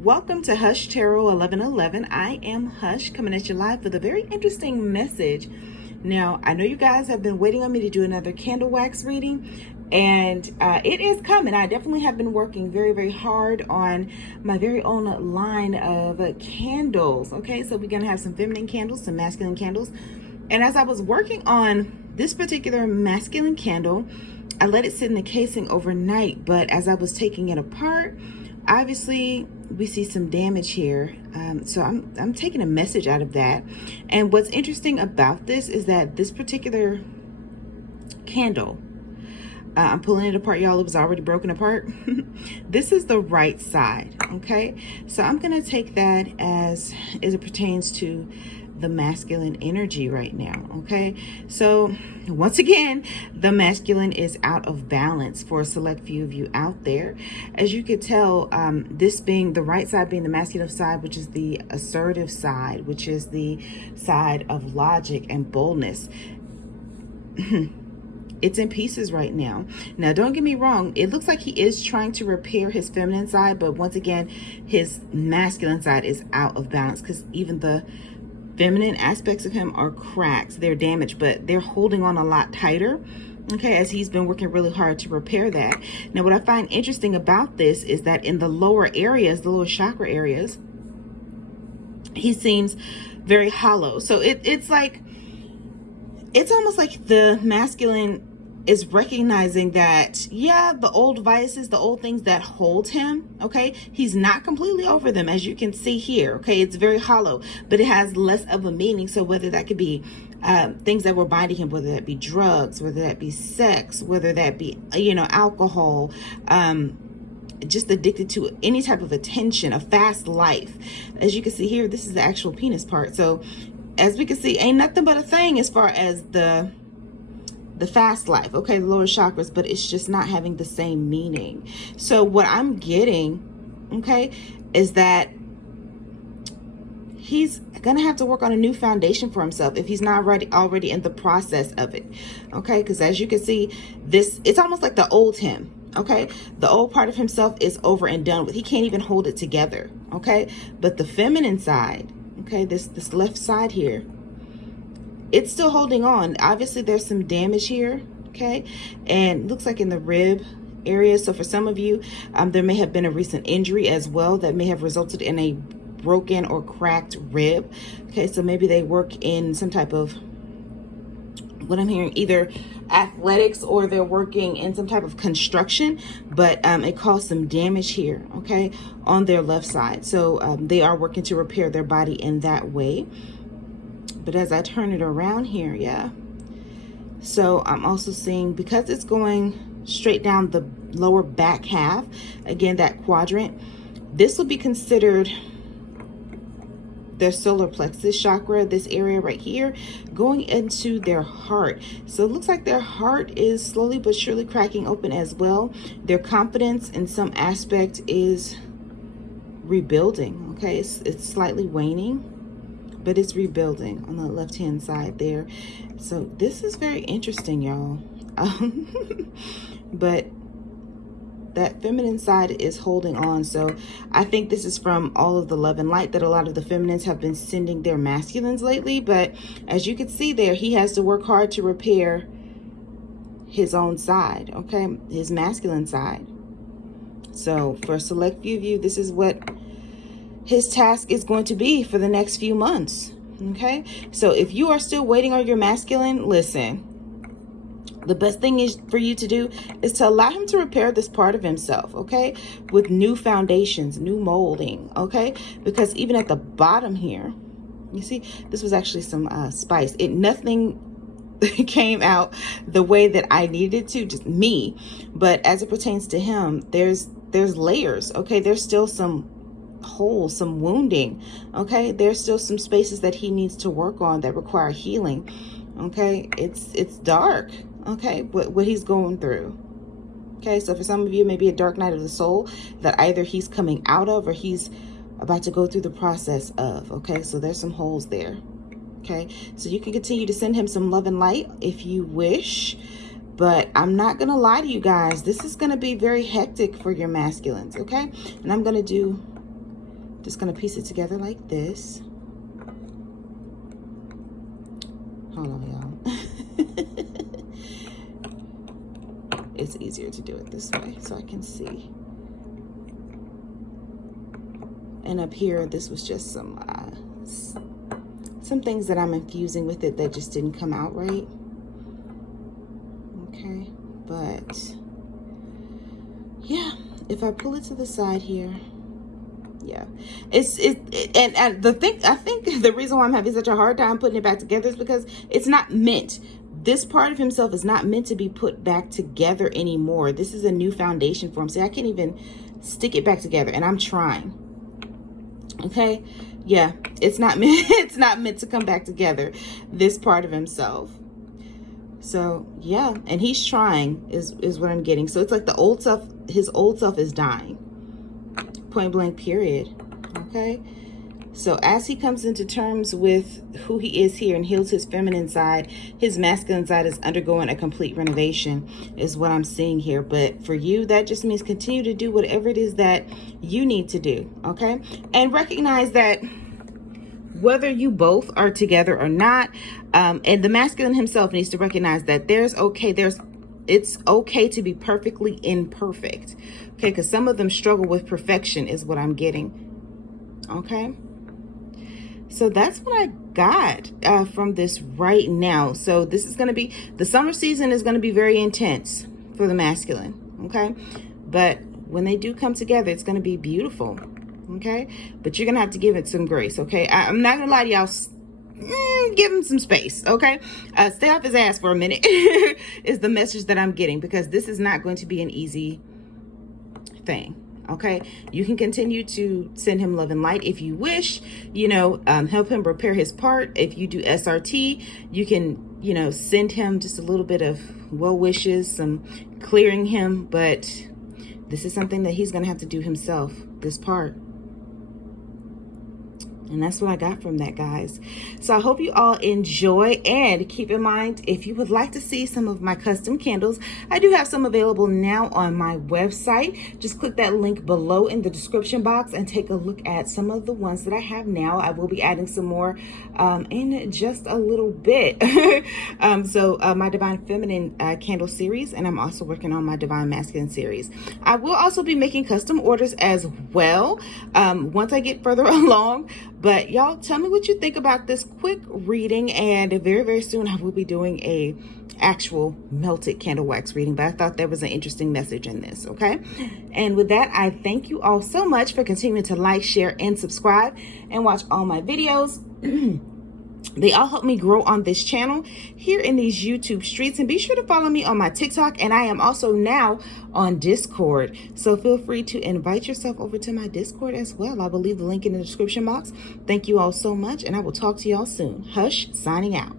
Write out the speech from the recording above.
Welcome to Hush Tarot 1111. I am Hush, coming at you live with a very interesting message. Now, I know you guys have been waiting on me to do another candle wax reading, and it is coming. I definitely have been working very, very hard on my very own line of candles. Okay, so we're going to have some feminine candles, some masculine candles. And as I was working on this particular masculine candle, I let it sit in the casing overnight, but as I was taking it apart, obviously we see some damage here. So I'm taking a message out of that. And what's interesting about this is that this particular candle, I'm pulling it apart, y'all. It was already broken apart. This is the right side, okay? So I'm gonna take that as it pertains to the masculine energy right now, okay? So once again, the masculine is out of balance for a select few of you out there. As you could tell, this being the right side, being the masculine side, which is the assertive side, which is the side of logic and boldness. It's in pieces right now. Now, don't get me wrong. It looks like he is trying to repair his feminine side, but once again, his masculine side is out of balance because even the feminine aspects of him are cracked. They're damaged, but they're holding on a lot tighter, okay, as he's been working really hard to repair that. Now, what I find interesting about this is that in the lower areas, the lower chakra areas, he seems very hollow. So it's like, it's almost like the masculine is recognizing that, yeah, the old vices, the old things that hold him, okay, he's not completely over them, as you can see here, okay, it's very hollow, but it has less of a meaning. So whether that could be things that were binding him, whether that be drugs, whether that be sex, whether that be, alcohol, just addicted to any type of attention, a fast life. As you can see here, this is the actual penis part. So as we can see, ain't nothing but a thing as far as the fast life, okay, the lower chakras, but it's just not having the same meaning. So what I'm getting, okay, is that he's gonna have to work on a new foundation for himself if he's not already in the process of it, okay? Because as you can see, it's almost like the old him, okay? The old part of himself is over and done with. He can't even hold it together, okay? But the feminine side, okay, this left side here, it's still holding on. Obviously there's some damage here, okay, and looks like in the rib area. So for some of you, there may have been a recent injury as well that may have resulted in a broken or cracked rib, okay? So maybe they work in some type of, what I'm hearing, either athletics or they're working in some type of construction, but it caused some damage here, okay, on their left side. So they are working to repair their body in that way. But as I turn it around here, yeah, so I'm also seeing, because it's going straight down the lower back half, again, that quadrant, this will be considered their solar plexus chakra, this area right here, going into their heart. So it looks like their heart is slowly but surely cracking open as well. Their confidence in some aspect is rebuilding, okay? It's slightly waning, but it's rebuilding on the left hand side there. So this is very interesting, y'all. But that feminine side is holding on. So I think this is from all of the love and light that a lot of the feminines have been sending their masculines lately. But as you can see there, he has to work hard to repair his own side, okay, his masculine side. So for a select few of you, this is what his task is going to be for the next few months, okay? So if you are still waiting on your masculine, listen, the best thing is for you to do is to allow him to repair this part of himself, okay, with new foundations, new molding, okay? Because even at the bottom here, you see, this was actually some spice. Nothing came out the way that I needed to, just me. But as it pertains to him, there's layers, okay? There's still some holes, some wounding, okay? There's still some spaces that he needs to work on that require healing, okay? It's dark, okay, what he's going through, okay? So for some of you, maybe a dark night of the soul that either he's coming out of or he's about to go through the process of, okay? So there's some holes there, okay? So you can continue to send him some love and light if you wish, but I'm not gonna lie to you guys, this is gonna be very hectic for your masculines, okay? And I'm gonna do Just gonna piece it together like this. Hold on, y'all. It's easier to do it this way so I can see. And up here, this was just some things that I'm infusing with it that just didn't come out right. Okay, but yeah, if I pull it to the side here, yeah, and the thing, I think the reason why I'm having such a hard time putting it back together is because it's not meant. This part of himself is not meant to be put back together anymore. This is a new foundation for him. See, I can't even stick it back together, and I'm trying. Okay, yeah, it's not meant to come back together, this part of himself. So yeah, and he's trying is what I'm getting. So it's like the old self, his old self is dying, point blank period. Okay, so as he comes into terms with who he is here and heals his feminine side, his masculine side is undergoing a complete renovation, is what I'm seeing here. But for you, that just means continue to do whatever it is that you need to do. Okay, and recognize that whether you both are together or not, and the masculine himself needs to recognize that it's okay to be perfectly imperfect. Okay, because some of them struggle with perfection is what I'm getting. Okay, so that's what I got from this right now. So this is going to be, the summer season is going to be very intense for the masculine. Okay, but when they do come together, it's going to be beautiful. Okay, but you're gonna have to give it some grace. Okay, I'm not gonna lie to y'all. Give him some space. Okay, stay off his ass for a minute is the message that I'm getting, because this is not going to be an easy thing. Okay, you can continue to send him love and light if you wish, you know, help him repair his part. If you do SRT, you can, you know, send him just a little bit of well wishes, some clearing him, but this is something that he's gonna have to do himself, this part. And that's what I got from that, guys. So I hope you all enjoy, and keep in mind, if you would like to see some of my custom candles, I do have some available now on my website. Just click that link below in the description box and take a look at some of the ones that I have now. I will be adding some more in just a little bit. My Divine Feminine candle series, and I'm also working on my Divine Masculine series. I will also be making custom orders as well once I get further along. But y'all, tell me what you think about this quick reading, and very, very soon I will be doing a actual melted candle wax reading. But I thought there was an interesting message in this. Okay, and with that, I thank you all so much for continuing to like, share, and subscribe, and watch all my videos. They all help me grow on this channel here in these YouTube streets. And be sure to follow me on my TikTok. And I am also now on Discord. So feel free to invite yourself over to my Discord as well. I will leave the link in the description box. Thank you all so much. And I will talk to y'all soon. Hush, signing out.